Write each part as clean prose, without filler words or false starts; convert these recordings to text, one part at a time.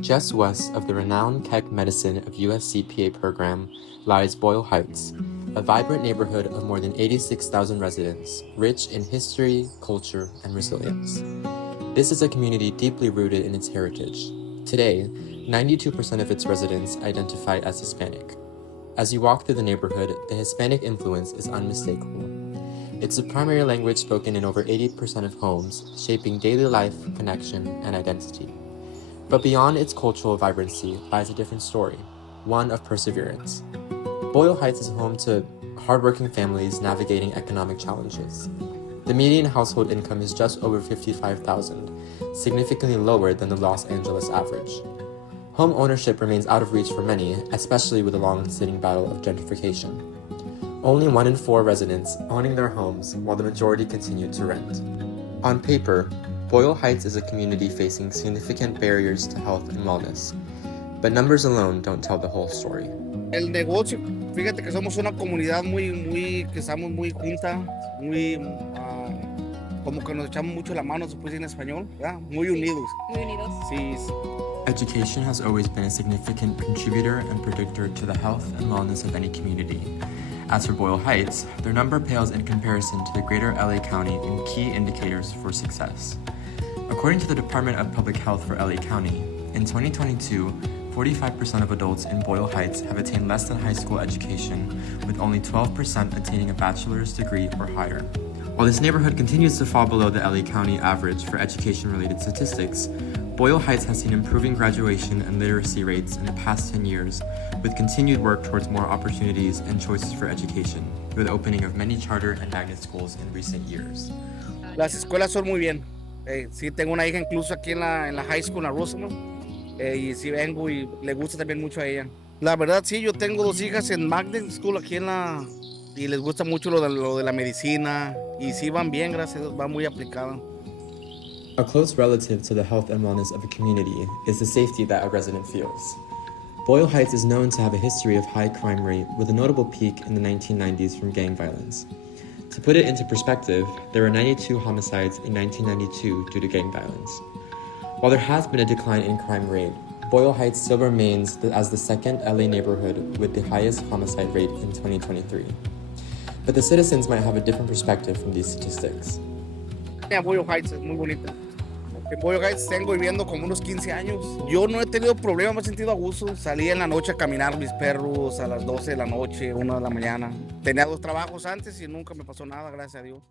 Just west of the renowned Keck Medicine of USCPA program lies Boyle Heights, a vibrant neighborhood of more than 86,000 residents, rich in history, culture, and resilience. This is a community deeply rooted in its heritage. Today, 92% of its residents identify as Hispanic. As you walk through the neighborhood, the Hispanic influence is unmistakable. It's the primary language spoken in over 80% of homes, shaping daily life, connection, and identity. But beyond its cultural vibrancy lies a different story, one of perseverance. Boyle Heights is home to hardworking families navigating economic challenges. The median household income is just over $55,000, significantly lower than the Los Angeles average. Home ownership remains out of reach for many, especially with the long-sitting battle of gentrification. Only 1 in 4 residents owning their homes, while the majority continue to rent. On paper, Boyle Heights is a community facing significant barriers to health and wellness, but numbers alone don't tell the whole story. El negocio, fíjate que somos una comunidad que estamos muy junta, como que nos echamos mucho la mano, se puede decir en español, ¿verdad? Muy unidos. Muy unidos. Sí. Education has always been a significant contributor and predictor to the health and wellness of any community. As for Boyle Heights, their number pales in comparison to the greater LA County in key indicators for success. According to the Department of Public Health for LA County, in 2022, 45% of adults in Boyle Heights have attained less than high school education, with only 12% attaining a bachelor's degree or higher. While this neighborhood continues to fall below the LA County average for education-related statistics, Boyle Heights has seen improving graduation and literacy rates in the past 10 years, with continued work towards more opportunities and choices for education, through the opening of many charter and magnet schools in recent years. Las escuelas son muy bien. Sí, tengo una hija incluso aquí en la high school, en la Rosamond, y sí vengo y le gusta también mucho a ella. La verdad, sí, yo tengo 2 hijas en magnet school aquí y les gusta mucho lo de la medicina, y sí van bien, gracias a Dios, van muy aplicadas. A close relative to the health and wellness of a community is the safety that a resident feels. Boyle Heights is known to have a history of high crime rate, with a notable peak in the 1990s from gang violence. To put it into perspective, there were 92 homicides in 1992 due to gang violence. While there has been a decline in crime rate, Boyle Heights still remains as the second LA neighborhood with the highest homicide rate in 2023. But the citizens might have a different perspective from these statistics. Boyle Heights es muy bonita. En Boyle Heights tengo viviendo como unos 15 años. Yo no he tenido problemas, me he sentido a gusto. Salía en la noche a caminar mis perros a las 12 de la noche, 1 de la mañana. Tenía 2 trabajos antes y nunca me pasó nada, gracias a Dios.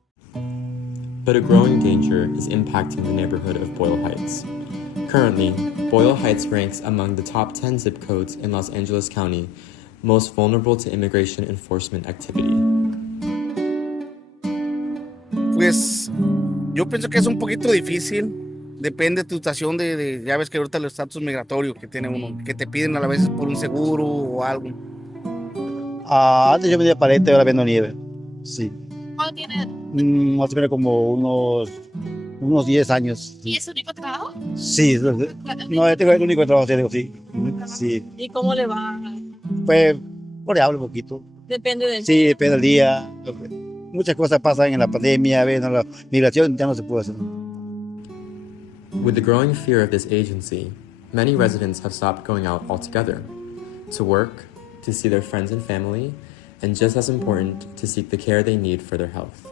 But a growing danger is impacting the neighborhood of Boyle Heights. Currently, Boyle Heights ranks among the top 10 zip codes in Los Angeles County, most vulnerable to immigration enforcement activity. Pues yo pienso que es un poquito difícil. Depende de tu situación ya ves que ahorita el estatus migratorio que tiene uno, que te piden a la veces por un seguro o algo. Antes yo vendía paleta y ahora vendo nieve. Sí. ¿Cuánto tiene? Más o menos como unos 10 años. ¿Y es su único trabajo? Sí, no, tengo el único trabajo que tengo, sí. Sí. ¿Y cómo le va? Pues, variable un poquito. Depende del... Sí, depende del día. Muchas cosas pasan en la pandemia, ¿ves? La migración ya no se puede hacer. With the growing fear of this agency, many residents have stopped going out altogether, to work, to see their friends and family, and just as important, to seek the care they need for their health.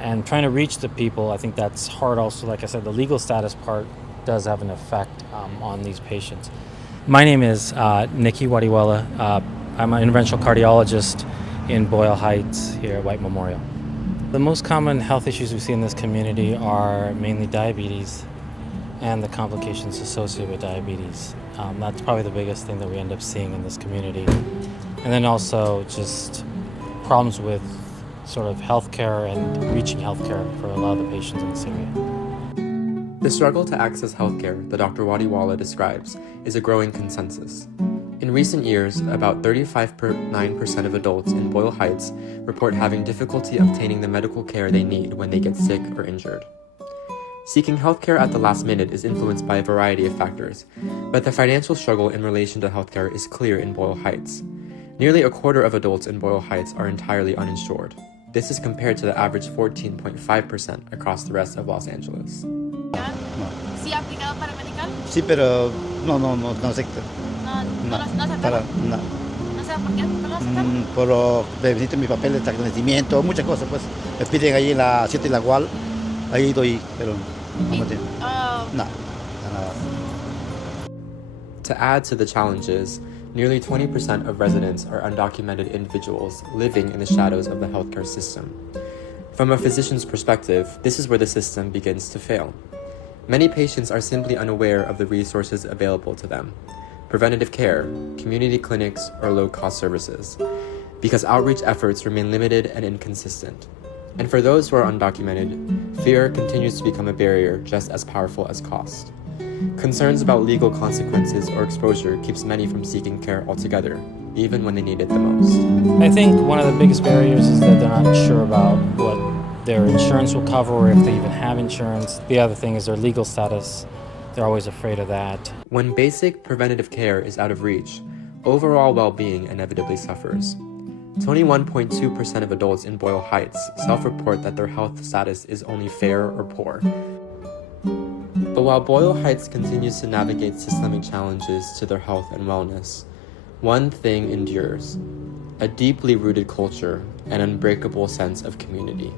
And trying to reach the people, I think that's hard also. Like I said, the legal status part does have an effect on these patients. My name is Nikki Wadiwala. I'm an interventional cardiologist in Boyle Heights here at White Memorial. The most common health issues we see in this community are mainly diabetes and the complications associated with diabetes. That's probably the biggest thing that we end up seeing in this community. And then also just problems with sort of healthcare and reaching healthcare for a lot of the patients in this area. The struggle to access healthcare that Dr. Wadiwala describes is a growing consensus. In recent years, about 35.9% of adults in Boyle Heights report having difficulty obtaining the medical care they need when they get sick or injured. Seeking healthcare at the last minute is influenced by a variety of factors, but the financial struggle in relation to healthcare is clear in Boyle Heights. Nearly a quarter of adults in Boyle Heights are entirely uninsured. This is compared to the average 14.5% across the rest of Los Angeles. ¿Sí ha aplicado para medical? aceptan? Sí, pero no acepto. No Para, aceptan. no. No sé por qué, ¿por qué no aceptan? Necesito mi papel de nacimiento, muchas cosas, pues. Me piden ahí en la 7 y la cual, ahí doy, pero no me tienen. No, nada. To add to the challenges, nearly 20% of residents are undocumented individuals living in the shadows of the healthcare system. From a physician's perspective, this is where the system begins to fail. Many patients are simply unaware of the resources available to them: preventative care, community clinics, or low-cost services, because outreach efforts remain limited and inconsistent. And for those who are undocumented, fear continues to become a barrier just as powerful as cost. Concerns about legal consequences or exposure keeps many from seeking care altogether, even when they need it the most. I think one of the biggest barriers is that they're not sure about what their insurance will cover or if they even have insurance. The other thing is their legal status. They're always afraid of that. When basic preventative care is out of reach, overall well-being inevitably suffers. 21.2% of adults in Boyle Heights self-report that their health status is only fair or poor. But while Boyle Heights continues to navigate systemic challenges to their health and wellness, one thing endures: a deeply rooted culture and unbreakable sense of community.